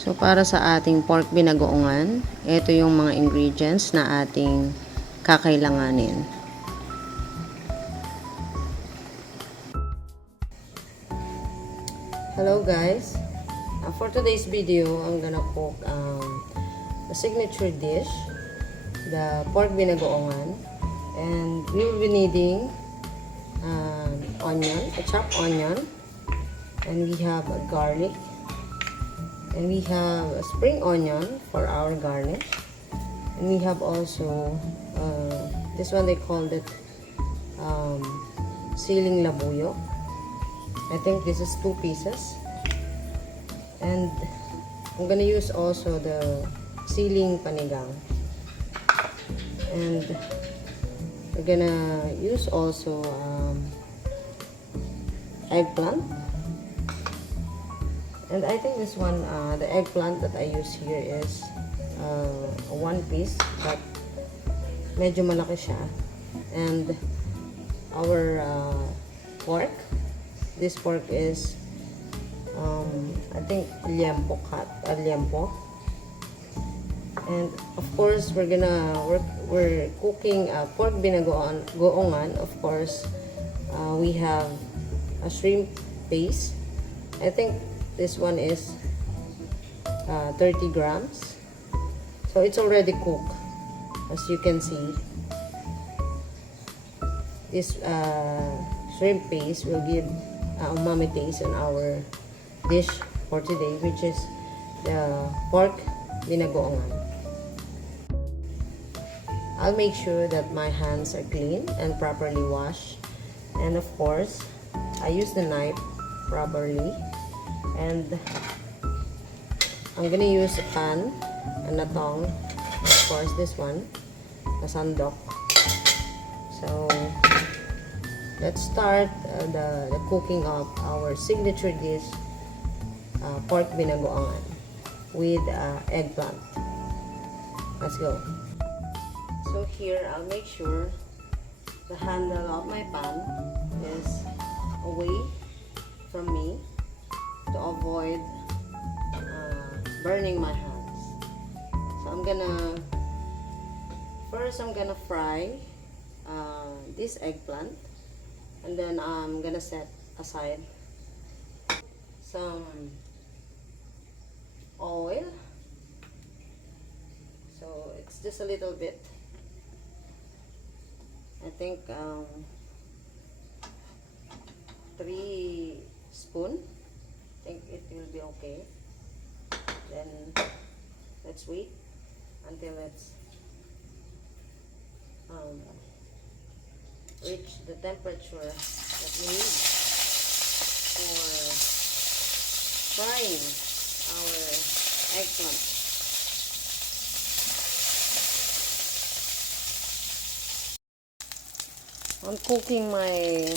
So, para sa ating pork binagoongan, ito yung mga ingredients na ating kakailanganin. Hello guys! For today's video, I'm gonna cook the signature dish, the pork binagoongan. And we will be needing onion, a chopped onion. And we have a garlic. And we have a spring onion for our garnish. And we have also this one, they called it siling labuyo. I think this is 2 pieces. And I'm gonna use also the siling panigang. And we're gonna use also eggplant. And I think this one, the eggplant that I use here is 1 piece, but medyo malaki siya. And our pork, this pork is I think liempo cut, liempo. And of course, we're cooking pork binagoongan. Of course, we have a shrimp paste. I think this one is 30 grams. So it's already cooked, as you can see. This shrimp paste will give umami taste in our dish for today, which is the pork binagoongan. I'll make sure that my hands are clean and properly washed. And of course, I use the knife properly. And I'm gonna use a pan and a tong. Of course, this one, a sandok. So let's start the cooking of our signature dish, pork binagoongan with eggplant. Let's go. So here, I'll make sure the handle of my pan is away from me, to avoid burning my hands. So I'm gonna fry this eggplant, and then I'm gonna set aside some oil. So it's just a little bit, I think 3 spoons. I think it will be okay. Then let's wait until it's reach the temperature that we need for frying our eggplant. I'm cooking my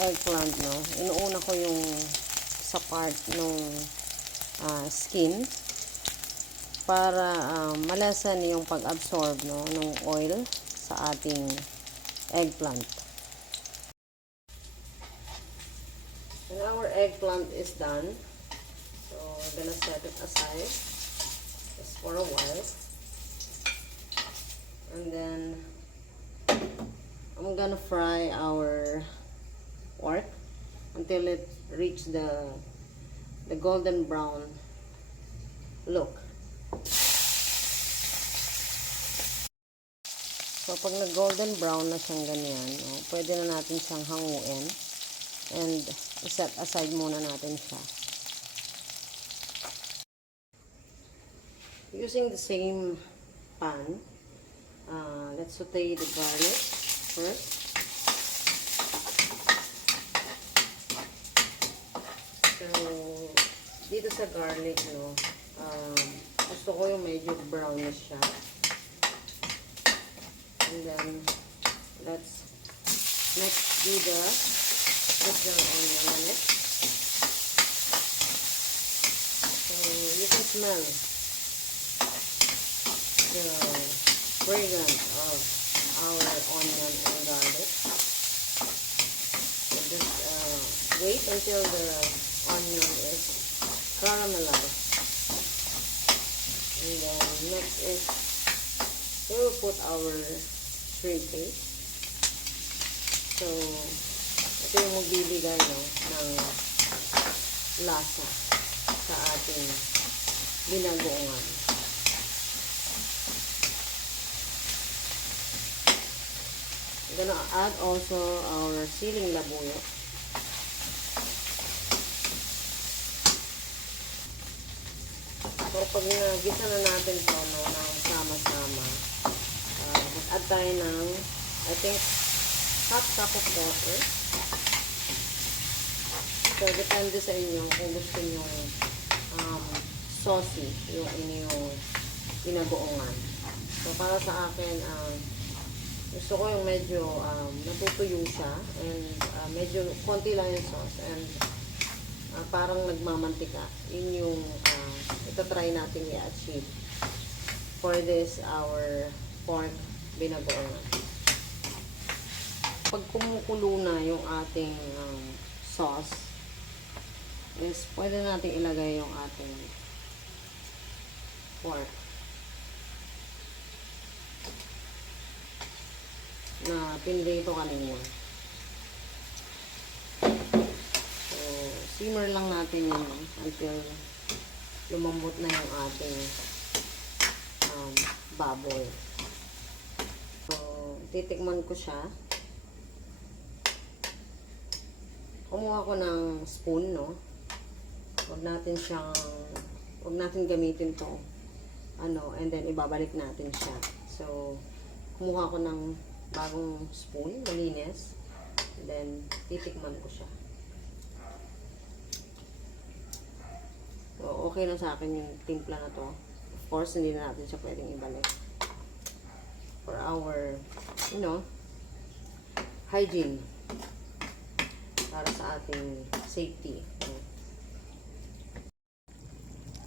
eggplant, no? Inuuna ko yung sa part ng skin para malasan yung pag-absorb, no, ng oil sa ating eggplant. And our eggplant is done. So we're gonna set it aside just for a while. And then I'm gonna fry our pork until it reach the golden brown look. So pag nag golden brown na siyang ganyan, no, pwede na natin siyang hanguin and set aside muna natin siya. Using the same pan, let's saute the garlic first. So, dito sa garlic, no, gusto ko yung medyo brownish siya. And then, let's next do the onion on it. So, you can smell the fragrance of our onion and garlic. So, just wait until the onion is caramelized. And then next is we will put our shrimp paste. So, ito yung magbibigay ng lasa sa ating binagoongan. We're gonna add also our siling labuyo. So, pag nagisa na natin ito ng sama-sama, mag-add tayo ng, I think, half cup of water. So, depende sa inyo kung gusto nyo saucy yung inyong binagoongan. So, para sa akin, gusto ko yung medyo natutuyo siya and medyo konti lang yung sauce and parang nagmamantika. Yun yung itatry natin i-achieve for this our pork binagoongan. Pag kumukulo na yung ating sauce, is pwede natin ilagay yung ating pork na pinrito kanina. So, simmer lang natin yun until lumambot na yung ating baboy. So, titikman ko siya. Kumuha ko ng spoon, no? Huwag natin gamitin to. And then ibabalik natin siya. So, kumuha ko ng bagong spoon, malinis. And then, titikman ko siya. So, okay na sa akin yung timpla na to. Of course, hindi na natin siya pwedeng ibalik. For our, hygiene. Para sa ating safety.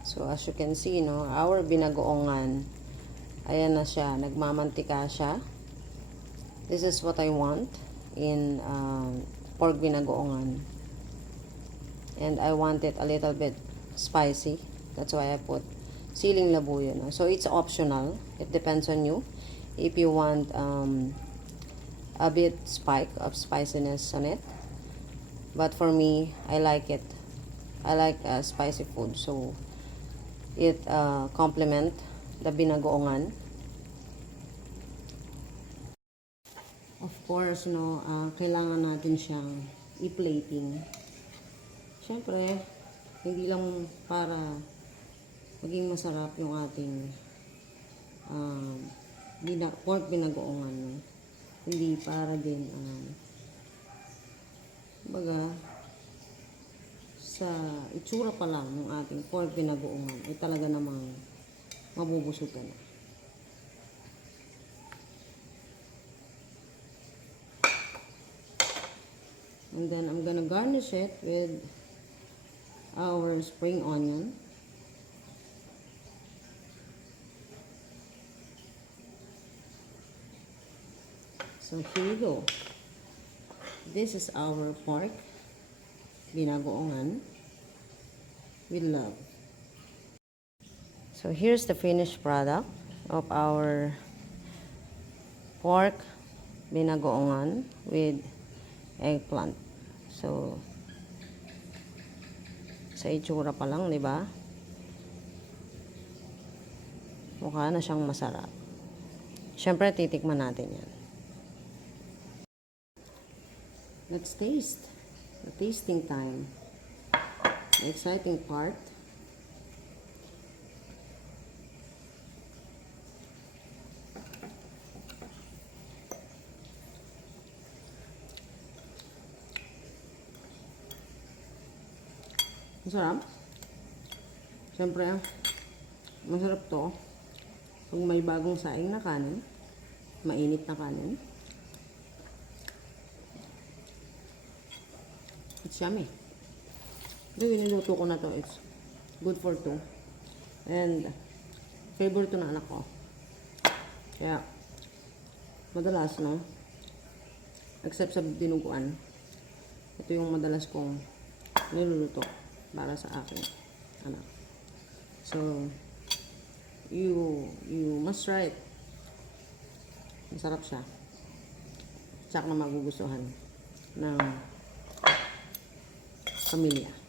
So, as you can see, our binagoongan, ayan na siya, nagmamantika siya. This is what I want in pork binagoongan. And I want it a little bit spicy. That's why I put siling labuyo. So, it's optional. It depends on you. If you want a bit spike of spiciness on it. But for me, I like it. I like spicy food. So, it complement the binagoongan. Of course, kailangan natin siyang i-plating. Siyempre, hindi lang para maging masarap yung ating pork binagoongan. Hindi para din baga, sa itsura pa lang ng ating pork binagoongan, ay talaga namang mabubusog ka na. And then, I'm gonna garnish it with our spring onion. So, here we go. This is our pork binagoongan with love. So here's the finished product of our pork binagoongan with eggplant. So sa itsura pa lang, di ba? Mukha na siyang masarap. Siyempre, titikman natin yan. Let's taste. The tasting time. The exciting part. Masarap. Siyempre, masarap to kung may bagong saing na kanin, mainit na kanin. It's yummy. Ito, niluto ko na to. It's good for two. And, favorite to na anak ko. Kaya, madalas, except sa dinuguan, ito yung madalas kong niluluto para sa akin anak. So, you must try it. Masarap siya. Tsak na magugustuhan ng pamilya.